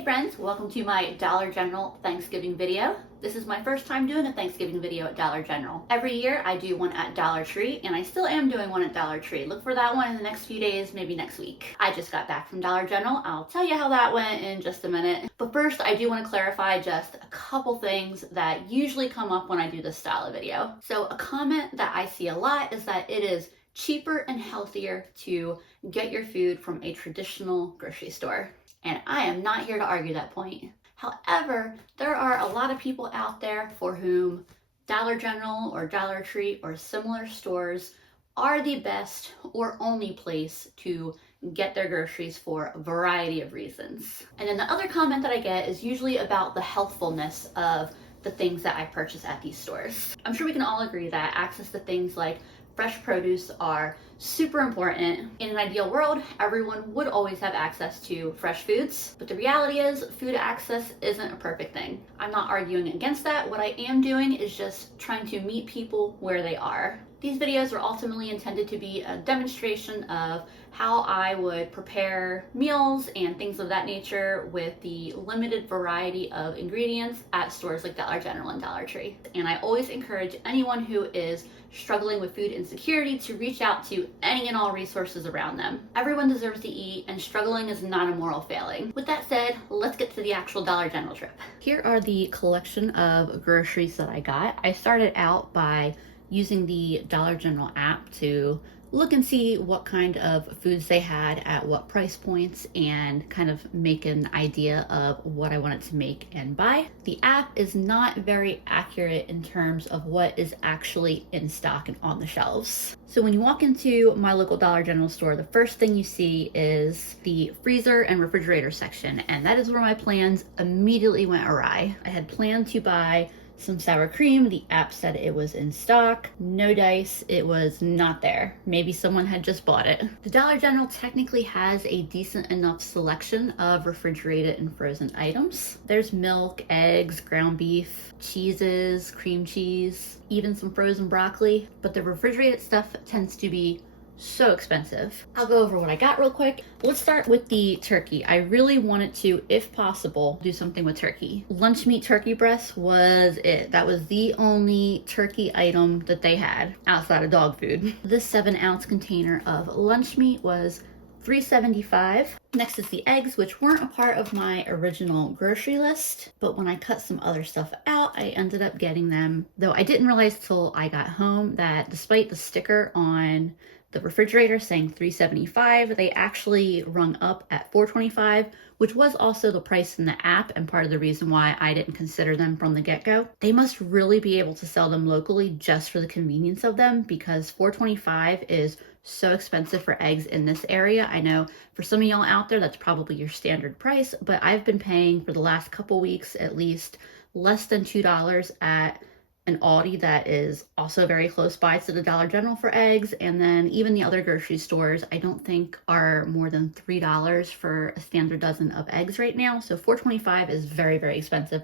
Hey friends, welcome to my Dollar General Thanksgiving video. This is my first time doing a Thanksgiving video at Dollar General. Every year I do one at Dollar Tree, and I still am doing one at Dollar Tree. Look for that one in the next few days, maybe next week. I just got back from Dollar General. I'll tell you how that went in just a minute. But first, I do want to clarify just a couple things that usually come up when I do this style of video. So a comment that I see a lot is that it is cheaper and healthier to get your food from a traditional grocery store. And I am not here to argue that point. However, there are a lot of people out there for whom Dollar General or Dollar Tree or similar stores are the best or only place to get their groceries for a variety of reasons. And then the other comment that I get is usually about the healthfulness of the things that I purchase at these stores. I'm sure we can all agree that access to things like fresh produce are super important. In an ideal world, everyone would always have access to fresh foods, but the reality is food access isn't a perfect thing. I'm not arguing against that. What I am doing is just trying to meet people where they are. These videos are ultimately intended to be a demonstration of how I would prepare meals and things of that nature with the limited variety of ingredients at stores like Dollar General and Dollar Tree. And I always encourage anyone who is struggling with food insecurity to reach out to any and all resources around them. Everyone deserves to eat, and struggling is not a moral failing. With that said, let's get to the actual Dollar General trip. Here are the collection of groceries that I got. I started out by using the Dollar General app to look and see what kind of foods they had at what price points and kind of make an idea of what I wanted to make and buy. The app is not very accurate in terms of what is actually in stock and on the shelves. So when you walk into my local Dollar General store, the first thing you see is the freezer and refrigerator section, and that is where my plans immediately went awry. I had planned to buy some sour cream. The app said it was in stock. No dice, it was not there. Maybe someone had just bought it. The Dollar General technically has a decent enough selection of refrigerated and frozen items. There's milk, eggs, ground beef, cheeses, cream cheese, even some frozen broccoli, but the refrigerated stuff tends to be so expensive. I'll go over what I got real quick. Let's start with the turkey. I really wanted to, if possible, do something with turkey. Lunch meat turkey breast was it. That was the only turkey item that they had outside of dog food. This 7-ounce container of lunch meat was $3.75. Next is the eggs, which weren't a part of my original grocery list, but when I cut some other stuff out, I ended up getting them. Though I didn't realize till I got home that despite the sticker on the refrigerator saying $3.75, they actually rung up at $4.25, which was also the price in the app and part of the reason why I didn't consider them from the get-go. They must really be able to sell them locally just for the convenience of them, because $4.25 is so expensive for eggs in this area. I know for some of y'all out there, that's probably your standard price, but I've been paying for the last couple weeks at least less than $2 at an Aldi that is also very close by to the Dollar General for eggs, and then even the other grocery stores I don't think are more than $3 for a standard dozen of eggs right now. So $4.25 is very, very expensive,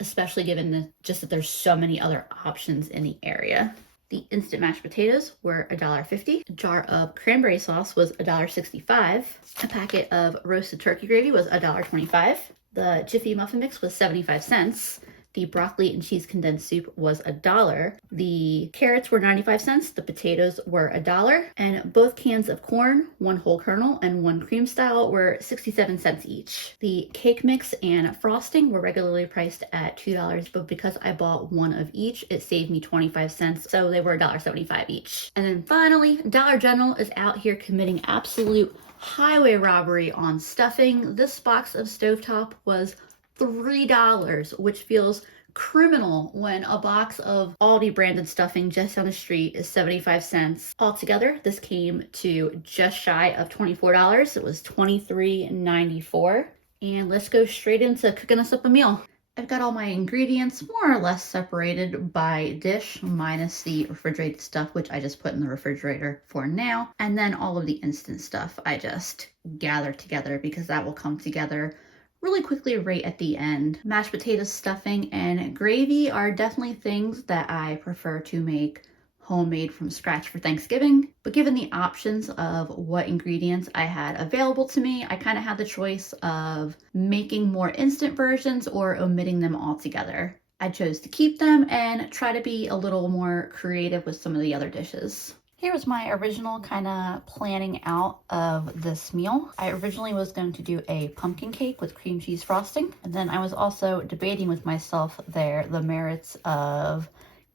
especially given just that there's so many other options in the area. The instant mashed potatoes were $1.50. A jar of cranberry sauce was $1.65. A packet of roasted turkey gravy was $1.25. The Jiffy muffin mix was 75 cents. The broccoli and cheese condensed soup was $1. The carrots were 95 cents. The potatoes were $1. And both cans of corn, one whole kernel and one cream style, were 67 cents each. The cake mix and frosting were regularly priced at $2, but because I bought one of each, it saved me 25 cents. So they were $1.75 each. And then finally, Dollar General is out here committing absolute highway robbery on stuffing. This box of stovetop was $3, which feels criminal when a box of Aldi branded stuffing just down the street is 75 cents. Altogether, this came to just shy of $24. It was $23.94. And let's go straight into cooking us up a meal. I've got all my ingredients more or less separated by dish, minus the refrigerated stuff, which I just put in the refrigerator for now. And then all of the instant stuff I just gather together because that will come together really quickly right at the end. Mashed potatoes, stuffing, and gravy are definitely things that I prefer to make homemade from scratch for Thanksgiving. But given the options of what ingredients I had available to me, I kind of had the choice of making more instant versions or omitting them altogether. I chose to keep them and try to be a little more creative with some of the other dishes. Here was my original kind of planning out of this meal. I originally was going to do a pumpkin cake with cream cheese frosting. And then I was also debating with myself there the merits of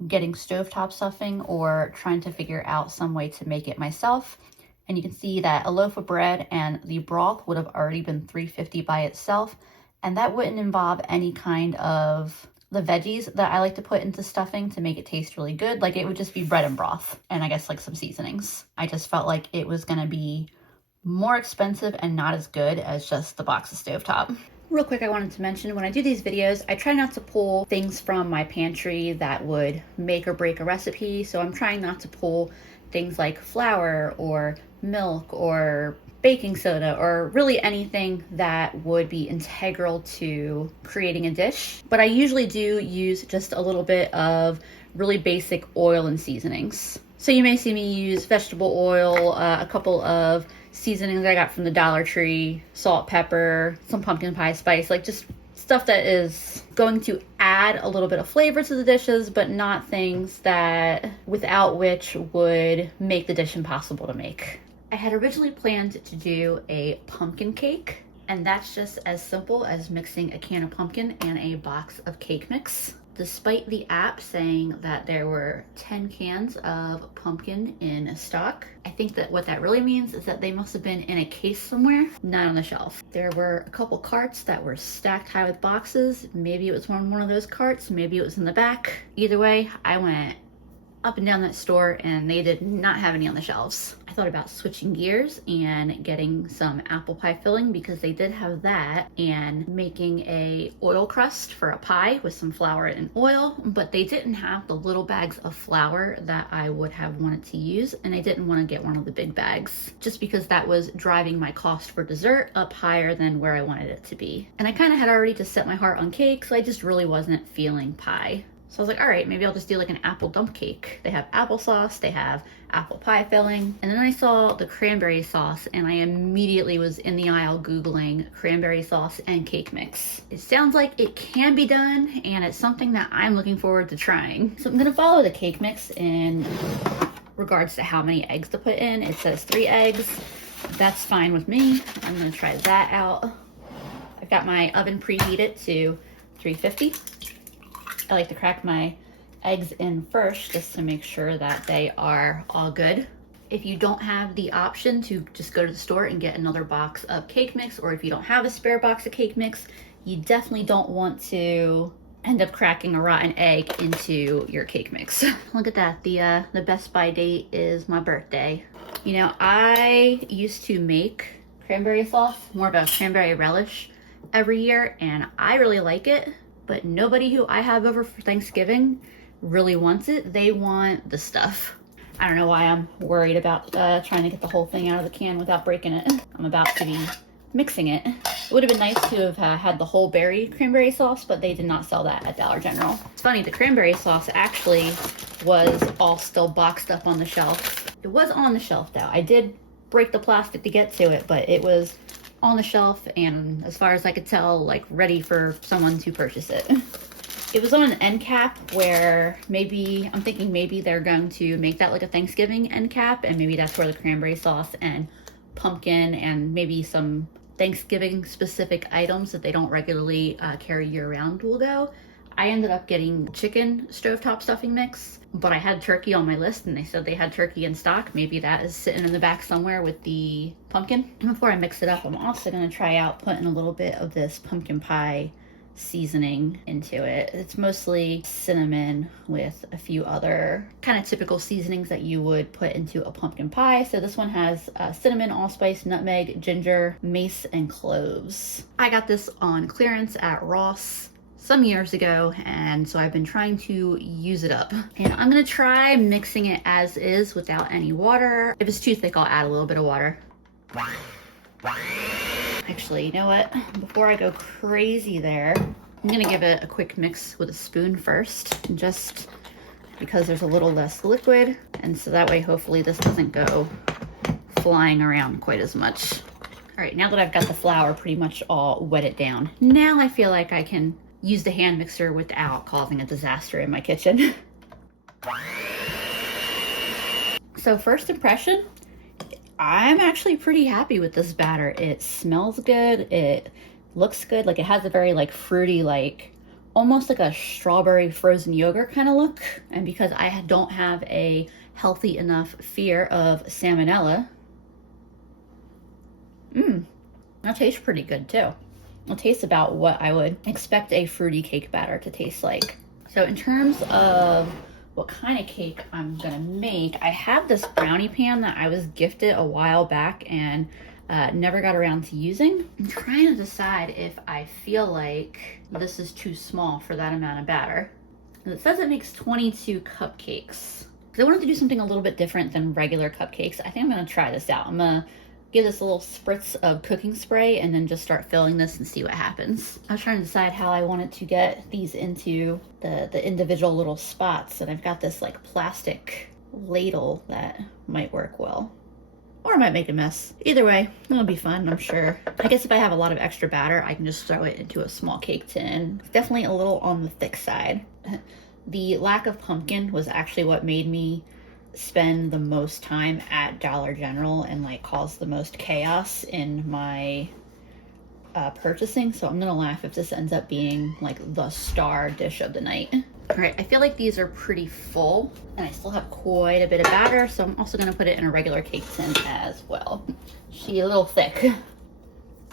getting stovetop stuffing or trying to figure out some way to make it myself. And you can see that a loaf of bread and the broth would have already been $3.50 by itself. And that wouldn't involve any kind of the veggies that I like to put into stuffing to make it taste really good. Like it would just be bread and broth and I guess like some seasonings. I just felt like it was gonna be more expensive and not as good as just the box of stovetop. Real quick, I wanted to mention when I do these videos, I try not to pull things from my pantry that would make or break a recipe. So I'm trying not to pull things like flour or milk or baking soda or really anything that would be integral to creating a dish. But I usually do use just a little bit of really basic oil and seasonings. So you may see me use vegetable oil, a couple of seasonings I got from the Dollar Tree, salt, pepper, some pumpkin pie spice, like just stuff that is going to add a little bit of flavor to the dishes, but not things that without which would make the dish impossible to make. I had originally planned to do a pumpkin cake, and that's just as simple as mixing a can of pumpkin and a box of cake mix. Despite the app saying that there were 10 cans of pumpkin in stock, I think that what that really means is that they must have been in a case somewhere, not on the shelf. There were a couple carts that were stacked high with boxes. Maybe it was on one of those carts, maybe it was in the back. Either way, I went up and down that store and they did not have any on the shelves. I thought about switching gears and getting some apple pie filling because they did have that, and making a oil crust for a pie with some flour and oil, but they didn't have the little bags of flour that I would have wanted to use, and I didn't want to get one of the big bags just because that was driving my cost for dessert up higher than where I wanted it to be. And I kind of had already just set my heart on cake, so I just really wasn't feeling pie. So I was like, all right, maybe I'll just do like an apple dump cake. They have applesauce, they have apple pie filling. And then I saw the cranberry sauce and I immediately was in the aisle Googling cranberry sauce and cake mix. It sounds like it can be done and it's something that I'm looking forward to trying. So I'm gonna follow the cake mix in regards to how many eggs to put in. It says 3 eggs. That's fine with me. I'm gonna try that out. I've got my oven preheated to 350. I like to crack my eggs in first just to make sure that they are all good. If you don't have the option to just go to the store and get another box of cake mix, or if you don't have a spare box of cake mix, you definitely don't want to end up cracking a rotten egg into your cake mix. Look at that, the Best By date is my birthday. You know, I used to make cranberry sauce, more of a cranberry relish every year, and I really like it. But nobody who I have over for Thanksgiving really wants it. They want the stuff. I don't know why I'm worried about trying to get the whole thing out of the can without breaking it. I'm about to be mixing it. It would have been nice to have had the whole berry cranberry sauce, but they did not sell that at Dollar General. It's funny, the cranberry sauce actually was all still boxed up on the shelf. It was on the shelf though. I did break the plastic to get to it, but it was on the shelf and as far as I could tell, like ready for someone to purchase it. It was on an end cap where maybe, I'm thinking maybe they're going to make that like a Thanksgiving end cap, and maybe that's where the cranberry sauce and pumpkin and maybe some Thanksgiving specific items that they don't regularly carry year round will go. I ended up getting chicken stovetop stuffing mix, but I had turkey on my list and they said they had turkey in stock. Maybe that is sitting in the back somewhere with the pumpkin. And before I mix it up, I'm also gonna try out putting a little bit of this pumpkin pie seasoning into it. It's mostly cinnamon with a few other kind of typical seasonings that you would put into a pumpkin pie. So this one has cinnamon, allspice, nutmeg, ginger, mace, and cloves. I got this on clearance at Ross some years ago, and so I've been trying to use it up. And I'm gonna try mixing it as is without any water. If it's too thick, I'll add a little bit of water. Actually, you know what? Before I go crazy there, I'm gonna give it a quick mix with a spoon first. And just because there's a little less liquid, and so that way hopefully this doesn't go flying around quite as much. All right, now that I've got the flour pretty much all wetted down, now I feel like I can use the hand mixer without causing a disaster in my kitchen. So first impression, I'm actually pretty happy with this batter. It smells good, it looks good, like it has a very like fruity, like almost like a strawberry frozen yogurt kind of look. And because I don't have a healthy enough fear of salmonella, that tastes pretty good too. It tastes about what I would expect a fruity cake batter to taste like. So in terms of what kind of cake I'm gonna make, I have this brownie pan that I was gifted a while back and never got around to using. I'm trying to decide if I feel like this is too small for that amount of batter. It says it makes 22 cupcakes. Because I wanted to do something a little bit different than regular cupcakes. I think I'm gonna try this out. I'm gonna give this a little spritz of cooking spray and then just start filling this and see what happens. I was trying to decide how I wanted to get these into the individual little spots, and I've got this like plastic ladle that might work well. Or I might make a mess. Either way, it'll be fun, I'm sure. I guess if I have a lot of extra batter, I can just throw it into a small cake tin. It's definitely a little on the thick side. The lack of pumpkin was actually what made me spend the most time at Dollar General and like cause the most chaos in my purchasing. So I'm gonna laugh if this ends up being like the star dish of the night. All right, I feel like these are pretty full and I still have quite a bit of batter, so I'm also gonna put it in a regular cake tin as well. She's a little thick.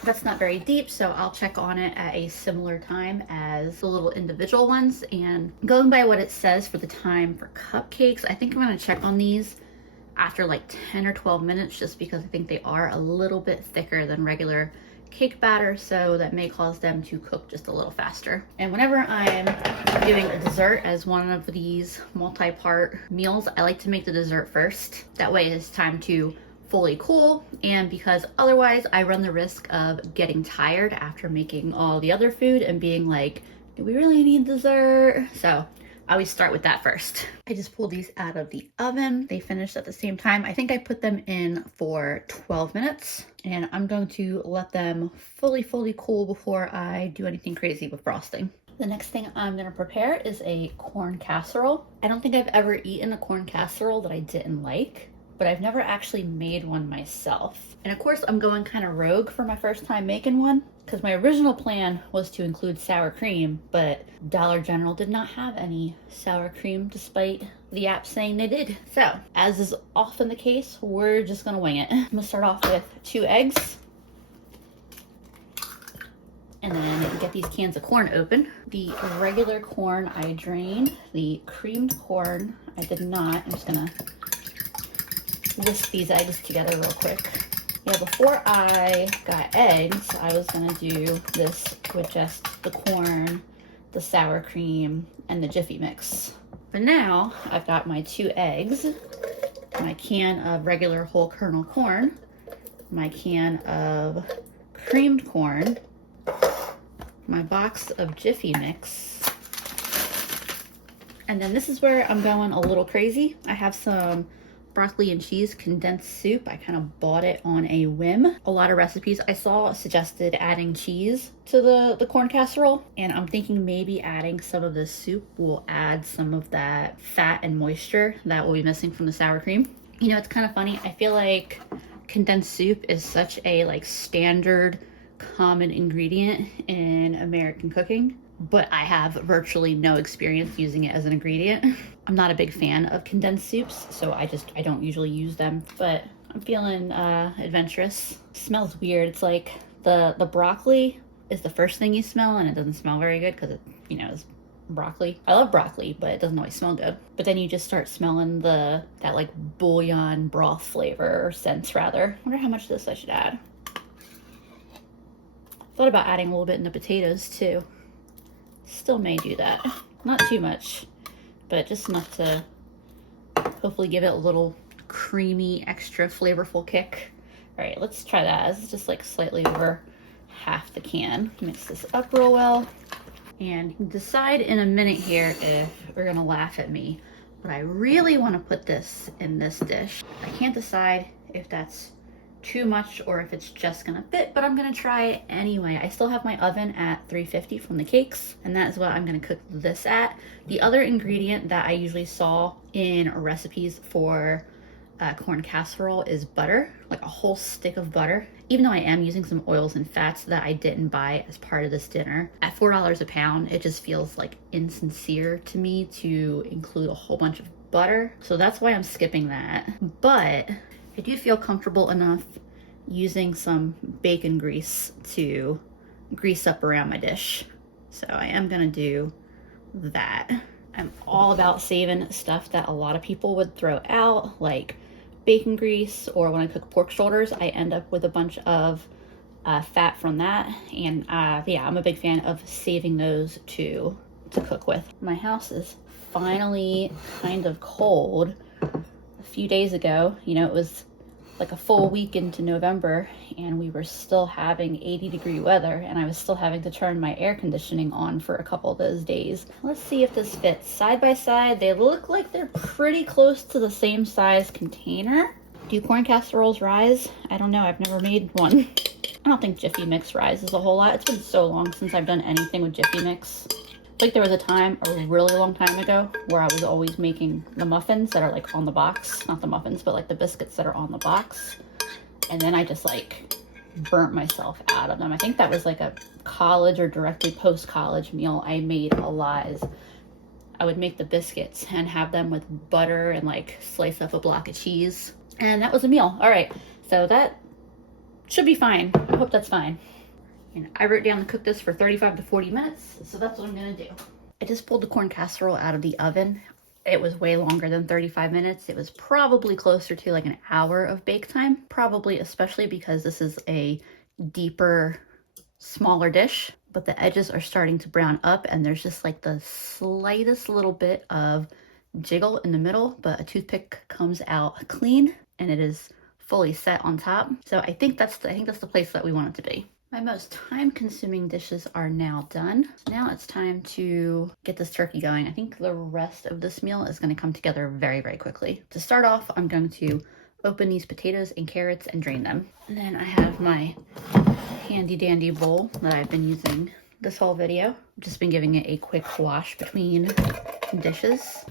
That's not very deep, so I'll check on it at a similar time as the little individual ones. And going by what it says for the time for cupcakes, I think I'm gonna check on these after like 10 or 12 minutes, just because I think they are a little bit thicker than regular cake batter, so that may cause them to cook just a little faster. And whenever I'm doing a dessert as one of these multi-part meals, I like to make the dessert first. That way it's time to fully cool, and because otherwise I run the risk of getting tired after making all the other food and being like, do we really need dessert? So I always start with that first. I just pulled these out of the oven. They finished at the same time. I think I put them in for 12 minutes, and I'm going to let them fully cool before I do anything crazy with frosting. The next thing I'm gonna prepare is a corn casserole. I don't think I've ever eaten a corn casserole that I didn't like, but I've never actually made one myself. And of course I'm going kind of rogue for my first time making one, because my original plan was to include sour cream, but Dollar General did not have any sour cream despite the app saying they did. So, as is often the case, we're just gonna wing it. I'm gonna start off with 2 eggs, and then get these cans of corn open. The regular corn I drained, the creamed corn I did not. I'm just gonna whisk these eggs together real quick. Yeah, before I got eggs, I was gonna do this with just the corn, the sour cream, and the Jiffy mix. But now I've got my 2 eggs, my can of regular whole kernel corn, my can of creamed corn, my box of Jiffy mix, and then this is where I'm going a little crazy. I have some broccoli and cheese condensed soup. I kind of bought it on a whim. A lot of recipes I saw suggested adding cheese to the corn casserole, and I'm thinking maybe adding some of this soup will add some of that fat and moisture that will be missing from the sour cream. You know, it's kind of funny. I feel like condensed soup is such a like standard common ingredient in American cooking, but I have virtually no experience using it as an ingredient. I'm not a big fan of condensed soups, so I don't usually use them, but I'm feeling adventurous. Smells weird. It's like the broccoli is the first thing you smell, and it doesn't smell very good because it, you know, is broccoli. I love broccoli, but it doesn't always smell good. But then you just start smelling that like bouillon broth flavor, or scent rather. I wonder how much of this I should add. Thought about adding a little bit in the potatoes too. Still may do that. Not too much, but just enough to hopefully give it a little creamy, extra flavorful kick. All right, let's try that. This is just like slightly over half the can. Mix this up real well, and decide in a minute here if we're gonna laugh at me. but I really want to put this in this dish. I can't decide if that's too much or if it's just gonna fit, but I'm gonna try it anyway. I still have my oven at 350 from the cakes, and that is what I'm gonna cook this at. The other ingredient that I usually saw in recipes for corn casserole is butter, like a whole stick of butter. Even though I am using some oils and fats that I didn't buy as part of this dinner, at $4 a pound, it just feels like insincere to me to include a whole bunch of butter. So that's why I'm skipping that. But I do feel comfortable enough using some bacon grease to grease up around my dish. So I am gonna do that. I'm all about saving stuff that a lot of people would throw out, like bacon grease, or when I cook pork shoulders, I end up with a bunch of fat from that. And yeah, I'm a big fan of saving those to cook with. My house is finally kind of cold. A few days ago, you know, it was like a full week into November and we were still having 80-degree weather, and I was still having to turn my air conditioning on for a couple of those days. Let's see if this fits. Side by side, they look like they're pretty close to the same size container. Do corn casseroles rise? I don't know, I've never made one. I don't think Jiffy Mix rises a whole lot. It's been so long since I've done anything with Jiffy Mix. Like there was a time, a really long time ago, where I was always making the muffins that are like on the box. Not the muffins, but like the biscuits that are on the box. And then I just like burnt myself out of them. I think that was like a college or directly post-college meal I made a lot. Is I would make the biscuits and have them with butter and like slice up a block of cheese. And that was a meal. All right, so that should be fine. I hope that's fine. And I wrote down to cook this for 35 to 40 minutes, so that's what I'm gonna do. I just pulled the corn casserole out of the oven. It was way longer than 35 minutes. It was probably closer to like an hour of bake time, probably, especially because this is a deeper, smaller dish, but the edges are starting to brown up and there's just like the slightest little bit of jiggle in the middle, but a toothpick comes out clean and it is fully set on top. So I think that's the place that we want it to be. My most time-consuming dishes are now done. So now it's time to get this turkey going. I think the rest of this meal is going to come together very, very quickly. To start off, I'm going to open these potatoes and carrots and drain them. And then I have my handy-dandy bowl that I've been using this whole video. I've just been giving it a quick wash between dishes.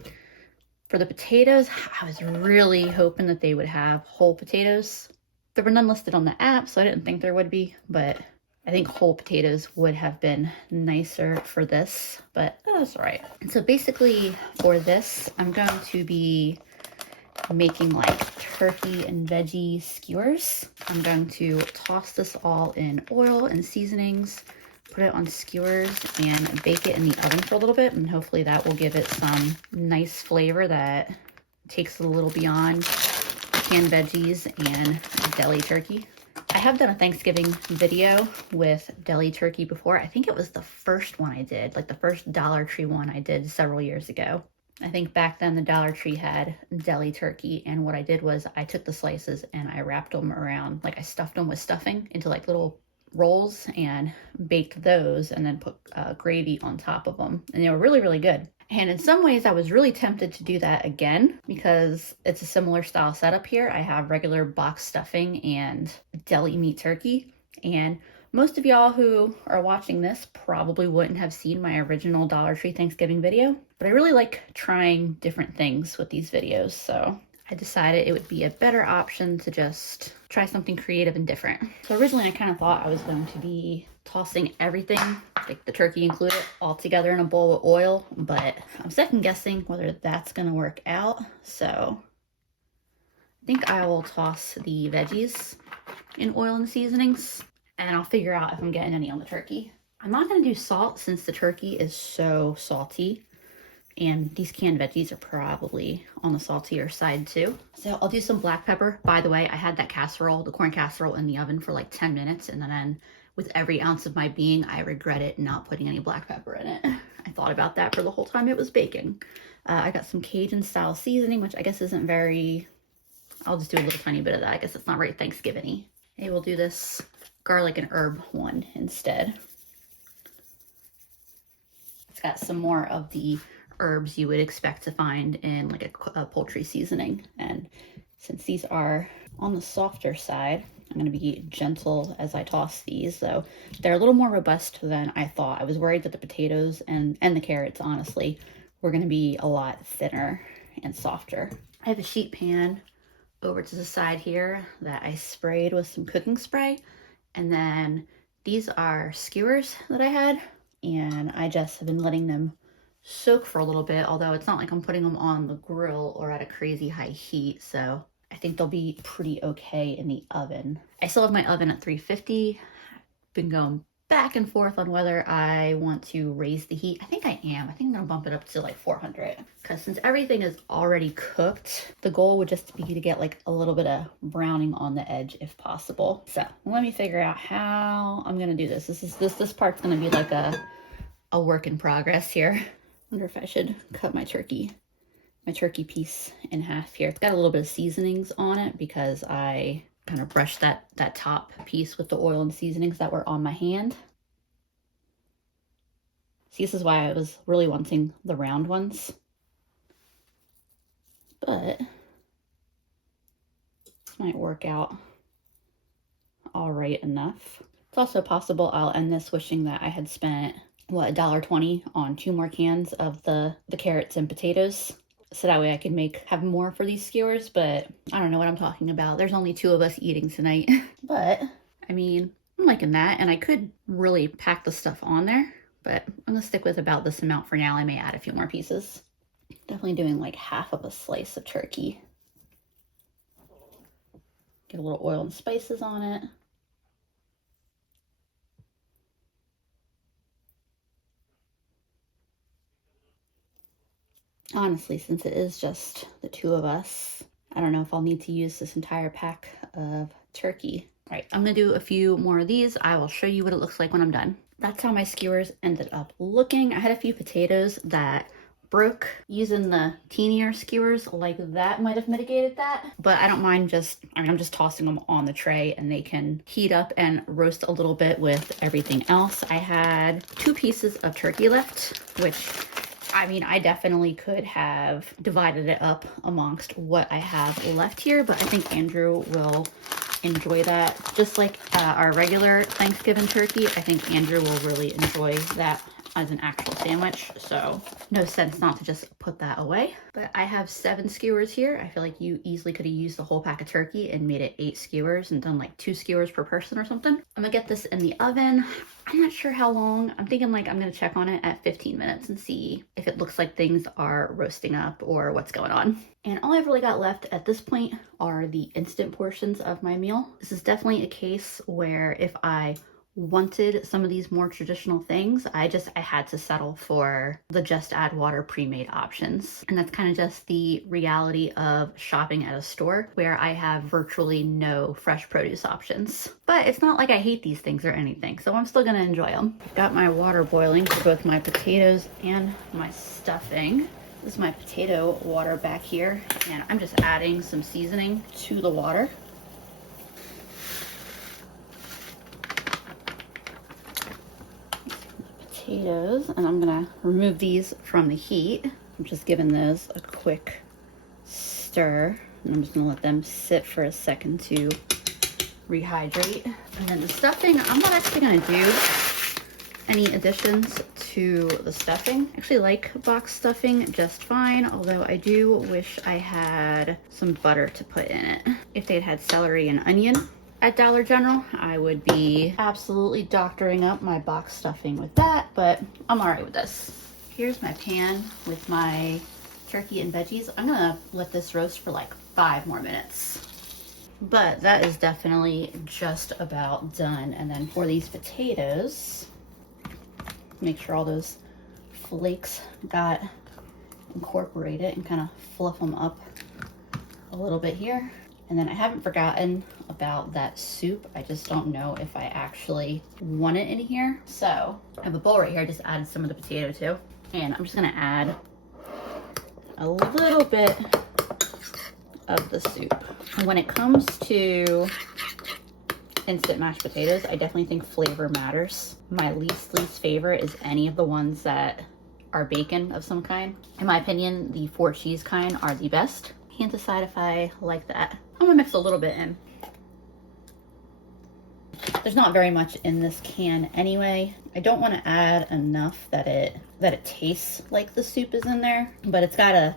For the potatoes, I was really hoping that they would have whole potatoes. There were none listed on the app, so I didn't think there would be, but I think whole potatoes would have been nicer for this, but that's all right. And so basically for this, I'm going to be making like turkey and veggie skewers. I'm going to toss this all in oil and seasonings, put it on skewers and bake it in the oven for a little bit, and hopefully that will give it some nice flavor that takes it a little beyond canned veggies and deli turkey. I have done a Thanksgiving video with deli turkey before. I think it was the first one I did, like the first Dollar Tree one I did several years ago. I think back then the Dollar Tree had deli turkey, and what I did was I took the slices and I wrapped them around, like I stuffed them with stuffing into like little rolls and baked those and then put gravy on top of them, and they were really, really good. And in some ways I was really tempted to do that again because it's a similar style setup here. I have regular box stuffing and deli meat turkey, and most of y'all who are watching this probably wouldn't have seen my original Dollar Tree Thanksgiving video, but I really like trying different things with these videos, so I decided it would be a better option to just try something creative and different. So originally I kind of thought I was going to be tossing everything, like the turkey included, all together in a bowl with oil, but I'm second guessing whether that's gonna work out. So I think I will toss the veggies in oil and seasonings, and I'll figure out if I'm getting any on the turkey. I'm not gonna do salt since the turkey is so salty, and these canned veggies are probably on the saltier side too. So I'll do some black pepper. By the way, I had that casserole, the corn casserole, in the oven for like 10 minutes, and then with every ounce of my being, I regretted not putting any black pepper in it. I thought about that for the whole time it was baking. I got some Cajun style seasoning, which I guess isn't very, I'll just do a little tiny bit of that. I guess it's not very Thanksgiving-y. Maybe we'll do this garlic and herb one instead. It's got some more of the herbs you would expect to find in like a poultry seasoning. And since these are on the softer side, I'm going to be gentle as I toss these, so they're a little more robust than I thought. I was worried that the potatoes and the carrots, honestly, were going to be a lot thinner and softer. I have a sheet pan over to the side here that I sprayed with some cooking spray, and then these are skewers that I had, and I just have been letting them soak for a little bit, although it's not like I'm putting them on the grill or at a crazy high heat, so I think they'll be pretty okay in the oven. I still have my oven at 350. Been going back and forth on whether I want to raise the heat. I think I am. I think I'm gonna bump it up to like 400, because since everything is already cooked, the goal would just be to get like a little bit of browning on the edge if possible. So let me figure out how I'm gonna do this. This part's gonna be like a work in progress here. I wonder if I should cut my turkey piece in half here. It's got a little bit of seasonings on it because I kind of brushed that top piece with the oil and seasonings that were on my hand. See, this is why I was really wanting the round ones, but this might work out all right enough. It's also possible I'll end this wishing that I had spent, what, $1.20 on 2 more cans of the carrots and potatoes, so that way I can have more for these skewers, but I don't know what I'm talking about. There's only 2 of us eating tonight. But, I mean, I'm liking that, and I could really pack the stuff on there, but I'm gonna stick with about this amount for now. I may add a few more pieces. Definitely doing like half of a slice of turkey. Get a little oil and spices on it. Honestly, since it is just the 2 of us, I don't know if I'll need to use this entire pack of turkey. All right, I'm gonna do a few more of these. I will show you what it looks like when I'm done. That's how my skewers ended up looking. I had a few potatoes that broke. Using the teenier skewers like that might have mitigated that, but I don't mind I'm just tossing them on the tray and they can heat up and roast a little bit with everything else. I had 2 pieces of turkey left, which, I mean, I definitely could have divided it up amongst what I have left here, but I think Andrew will enjoy that. Just like our regular Thanksgiving turkey, I think Andrew will really enjoy that as an actual sandwich, so no sense not to just put that away. But I have 7 skewers here. I feel like you easily could have used the whole pack of turkey and made it 8 skewers and done like 2 skewers per person or something. I'm gonna get this in the oven. I'm not sure how long. I'm thinking like I'm gonna check on it at 15 minutes and see if it looks like things are roasting up or what's going on. And all I've really got left at this point are the instant portions of my meal. This is definitely a case where if I wanted some of these more traditional things, I had to settle for the just add water pre-made options. And that's kind of just the reality of shopping at a store where I have virtually no fresh produce options. But it's not like I hate these things or anything, so I'm still gonna enjoy them. I've got my water boiling for both my potatoes and my stuffing. This is my potato water back here, and I'm just adding some seasoning to the water. Potatoes, and I'm gonna remove these from the heat. I'm just giving those a quick stir, and I'm just gonna let them sit for a second to rehydrate. And then the stuffing, I'm not actually gonna do any additions to the stuffing. I actually like box stuffing just fine, although I do wish I had some butter to put in it. If they'd had celery and onion at Dollar General, I would be absolutely doctoring up my box stuffing with that, but I'm all right with this. Here's my pan with my turkey and veggies. I'm gonna let this roast for like 5 more minutes. But that is definitely just about done. And then for these potatoes, make sure all those flakes got incorporated and kind of fluff them up a little bit here. And then I haven't forgotten about that soup. I just don't know if I actually want it in here. So I have a bowl right here. I just added some of the potato too. And I'm just gonna add a little bit of the soup. And when it comes to instant mashed potatoes, I definitely think flavor matters. My least favorite is any of the ones that are bacon of some kind. In my opinion, the 4 cheese kind are the best. Can't decide if I like that. I'm gonna mix a little bit in. There's not very much in this can anyway. I don't want to add enough that it tastes like the soup is in there, but it's got a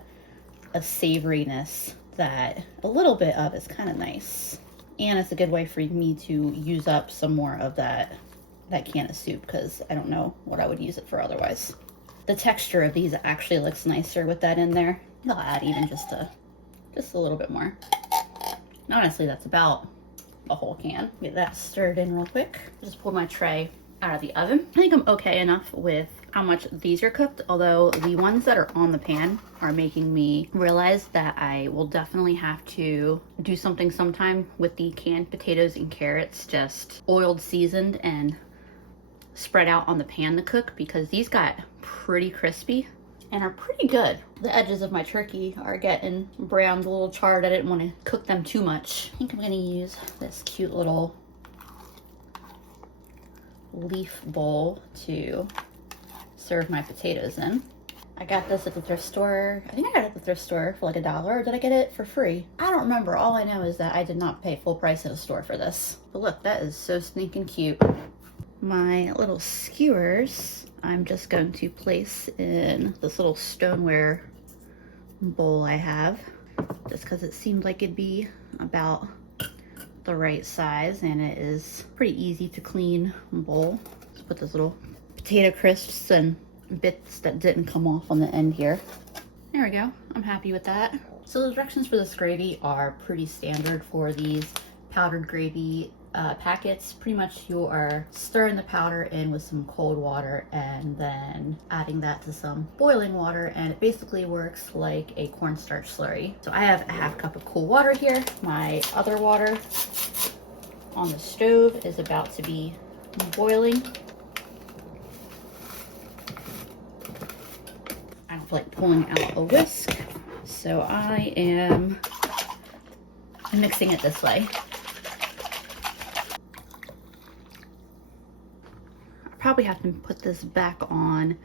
savoriness that a little bit of is kind of nice. And it's a good way for me to use up some more of that can of soup, because I don't know what I would use it for otherwise. The texture of these actually looks nicer with that in there. I'll add even just a little bit more. And honestly, that's about a whole can. Get that stirred in real quick. Just pull my tray out of the oven. I think I'm okay enough with how much these are cooked, although the ones that are on the pan are making me realize that I will definitely have to do something sometime with the canned potatoes and carrots, just oiled, seasoned, and spread out on the pan to cook, because these got pretty crispy and are pretty good. The edges of my turkey are getting browned, a little charred. I didn't want to cook them too much. I think I'm gonna use this cute little leaf bowl to serve my potatoes in. I got this at the thrift store. I think I got it at the thrift store for like $1, or did I get it for free? I don't remember. All I know is that I did not pay full price at a store for this. But look, that is so stinking cute. My little skewers, I'm just going to place in this little stoneware bowl I have, just because it seemed like it'd be about the right size, and it is pretty easy to clean bowl. Let's put this little potato crisps and bits that didn't come off on the end here. There we go. I'm happy with that. So the directions for this gravy are pretty standard for these powdered gravy packets. Pretty much you are stirring the powder in with some cold water and then adding that to some boiling water, and it basically works like a cornstarch slurry. So I have a half cup of cool water here. My other water on the stove is about to be boiling. I don't feel like pulling out a whisk, so I am mixing it this way. Probably have to put this back on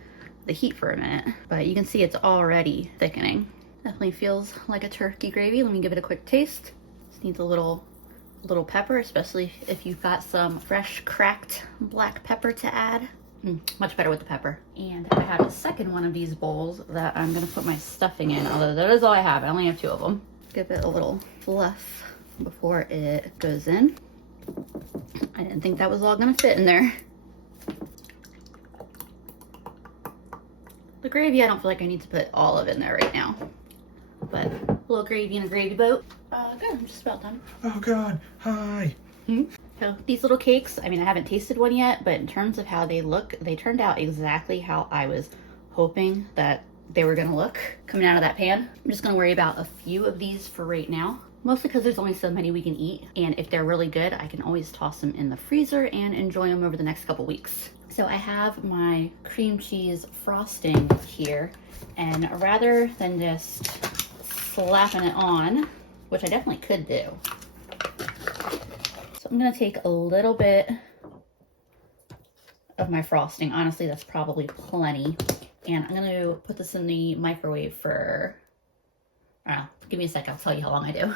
the heat for a minute, but you can see it's already thickening. Definitely feels like a turkey gravy. Let me give it a quick taste. Just needs a little pepper, especially if you've got some fresh cracked black pepper to add. Much better with the pepper. And I have a second one of these bowls that I'm gonna put my stuffing in, although that is all I have. I only have 2 of them. Give it a little fluff before it goes in. I didn't think that was all gonna fit in there. The gravy, I don't feel like I need to put all of it in there right now, but a little gravy in a gravy boat. Good, I'm just about done. Oh God, hi. So these little cakes, I mean, I haven't tasted one yet, but in terms of how they look, they turned out exactly how I was hoping that they were gonna look coming out of that pan. I'm just gonna worry about a few of these for right now, mostly because there's only so many we can eat, and if they're really good, I can always toss them in the freezer and enjoy them over the next couple weeks. So I have my cream cheese frosting here, and rather than just slapping it on, which I definitely could do, so I'm gonna take a little bit of my frosting. Honestly, that's probably plenty. And I'm gonna put this in the microwave for, I don't know, give me a sec, I'll tell you how long I do.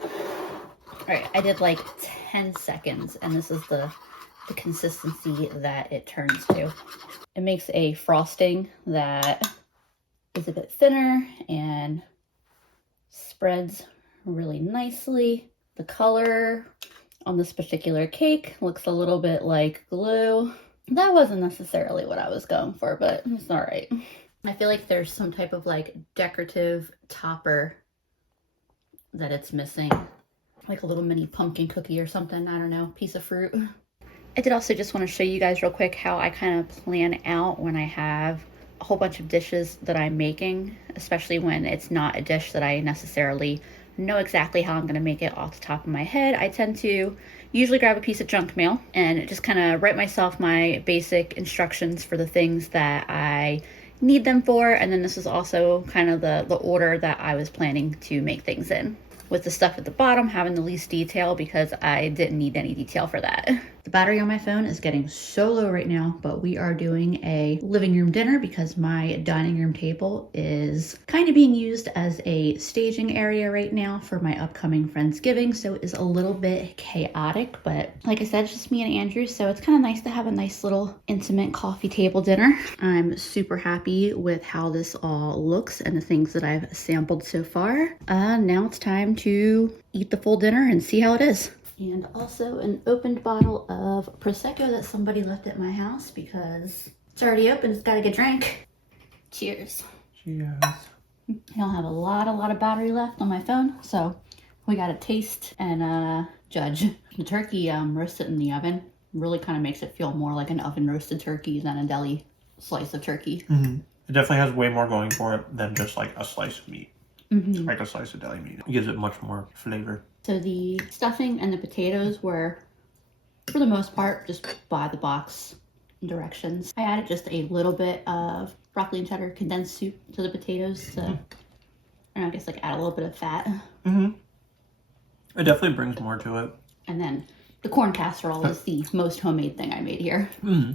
All right, I did like 10 seconds, and this is the consistency that it turns to. It makes a frosting that is a bit thinner and spreads really nicely. The color on this particular cake looks a little bit like glue. That wasn't necessarily what I was going for, but it's all right. I feel like there's some type of like decorative topper that it's missing. Like a little mini pumpkin cookie or something, I don't know, piece of fruit. I did also just want to show you guys real quick how I kind of plan out when I have a whole bunch of dishes that I'm making, especially when it's not a dish that I necessarily know exactly how I'm going to make it off the top of my head. I tend to usually grab a piece of junk mail and just kind of write myself my basic instructions for the things that I need them for, and then this is also kind of the order that I was planning to make things in, with the stuff at the bottom having the least detail because I didn't need any detail for that. The battery on my phone is getting so low right now, but we are doing a living room dinner because my dining room table is kind of being used as a staging area right now for my upcoming Friendsgiving. So it is a little bit chaotic, but like I said, it's just me and Andrew. So it's kind of nice to have a nice little intimate coffee table dinner. I'm super happy with how this all looks and the things that I've sampled so far. Now it's time to eat the full dinner and see how it is. And also an opened bottle of Prosecco that somebody left at my house because it's already open, it's got a good drink. Cheers. Cheers. I don't have a lot of battery left on my phone, so we gotta taste and judge. The turkey roasted in the oven really kind of makes it feel more like an oven roasted turkey than a deli slice of turkey. Mm-hmm. It definitely has way more going for it than just like a slice of meat. Mm-hmm. Like a slice of deli meat. It gives it much more flavor. So the stuffing and the potatoes were, for the most part, just by the box directions. I added just a little bit of broccoli and cheddar condensed soup to the potatoes to, I guess, like add a little bit of fat. Mm-hmm. It definitely brings more to it. And then the corn casserole is the most homemade thing I made here. Mm-hmm.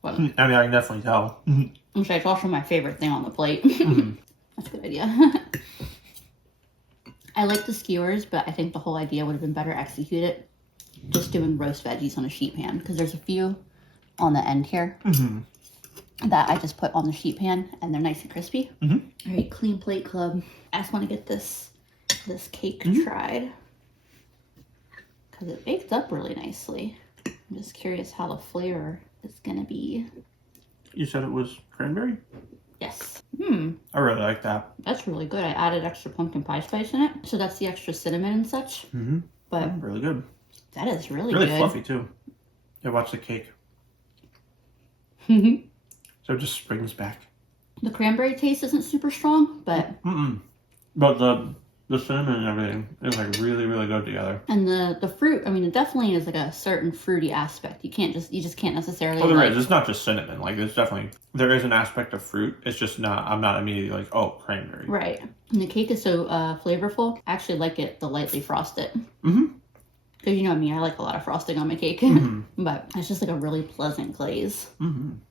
Well, I mean, I can definitely tell. Mm-hmm. Which is also my favorite thing on the plate. Mm-hmm. That's a good idea. I like the skewers, but I think the whole idea would have been better executed just doing roast veggies on a sheet pan, because there's a few on the end here that I just put on the sheet pan and they're nice and crispy. All right, Clean Plate Club. I just want to get this cake tried because it baked up really nicely. I'm just curious how the flavor is gonna be. You said it was cranberry? Yes. I really like that. That's really good. I added extra pumpkin pie spice in it, so that's the extra cinnamon and such. But really good. That is really Really good. fluffy too. Yeah, watch the cake. So it just springs back. The cranberry taste isn't super strong, but But the cinnamon and everything is like really, really good together. and the fruit, I mean, it definitely is like a certain fruity aspect. You just can't necessarily. Oh, there is. It's not just cinnamon. Like there is an aspect of fruit. It's just not. I'm not immediately like, oh, cranberry. Right. And the cake is so flavorful. I actually like it the lightly frosted. Because you know me, I like a lot of frosting on my cake. But it's just like a really pleasant glaze.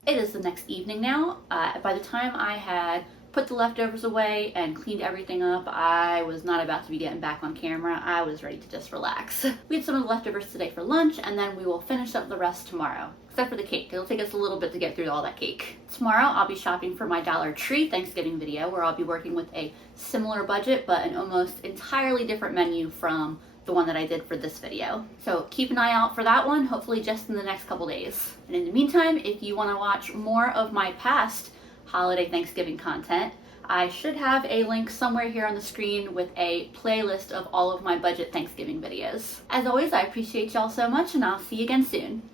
It is the next evening now. By the time I had put the leftovers away and cleaned everything up, I was not about to be getting back on camera. I was ready to just relax. We had some of the leftovers today for lunch, and then we will finish up the rest tomorrow. Except for the cake. It'll take us a little bit to get through all that cake. Tomorrow, I'll be shopping for my Dollar Tree Thanksgiving video, where I'll be working with a similar budget, but an almost entirely different menu from the one that I did for this video. So keep an eye out for that one, hopefully just in the next couple days. And in the meantime, if you want to watch more of my past holiday Thanksgiving content, I should have a link somewhere here on the screen with a playlist of all of my budget Thanksgiving videos. As always, I appreciate y'all so much, and I'll see you again soon.